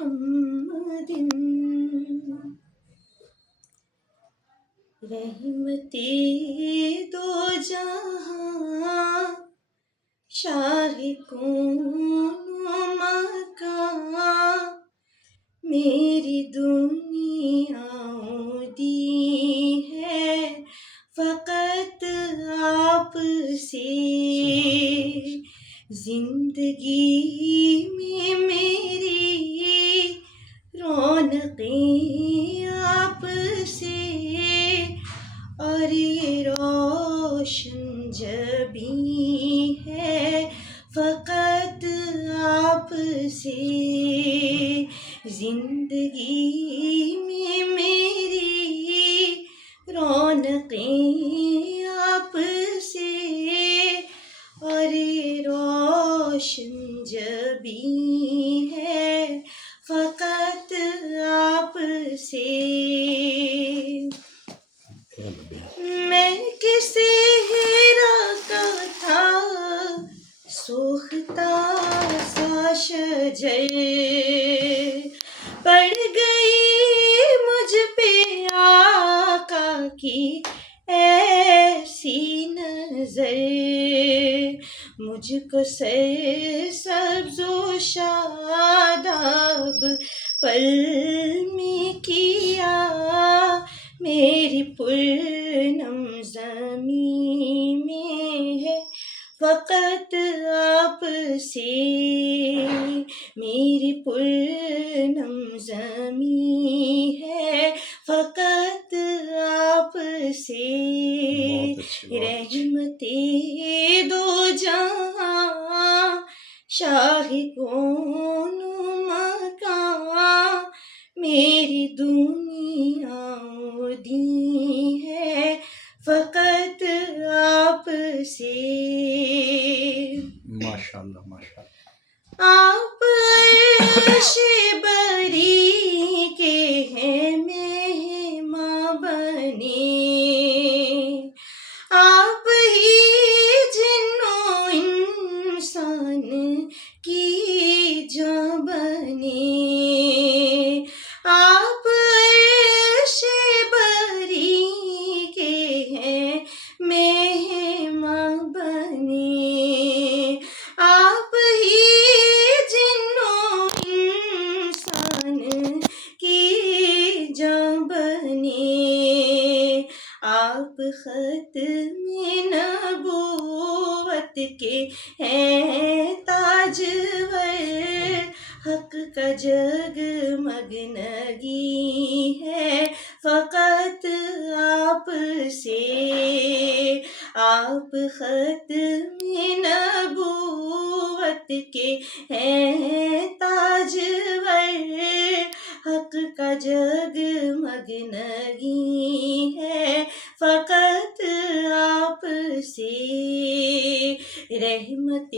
محمد رحمتِ دو جہاں شاہ کون و مکان میری دنیا دی ہے فقط آپ سے زندگی میں میری رونقیں آپ سے اور یہ روشن جبیں ہے فقط آپ سے زندگی میں میری رونقیں آپ سے اور یہ روشن جبیں ہے فقط آپ سے میں کسی ہیرا کا تھا سوختہ سا شجر پڑ گئی مجھ پہ آقا کی ایسی نظر مجھ کو سرسبز و شاداب پل میں کیا میری پرنم زمین میں ہے فقط آپ سے میری پرنم زمین ہے فقط آپ سے رحمتِ دو جہاں شاہ کون و مکان میری دنیا دی ہے فقط آپ سے ماشاءاللہ ماشاءاللہ آپ عرش بری کے ہیں مہماں بنے آپ ہی جن و انسان کی جاں بنے آپ عرش بری کے ہیں مہماں بنے آپ ہی جن و انسان کی جاں بنے آپ ختم نبوت کے ہیں تاجور حق کا جگمگ نگی ہے فقط آپ سے آپ ختم نبوت کے ہیں تاجور حق کا جگمگ نگی ہے فقط آپ سے رحمتِ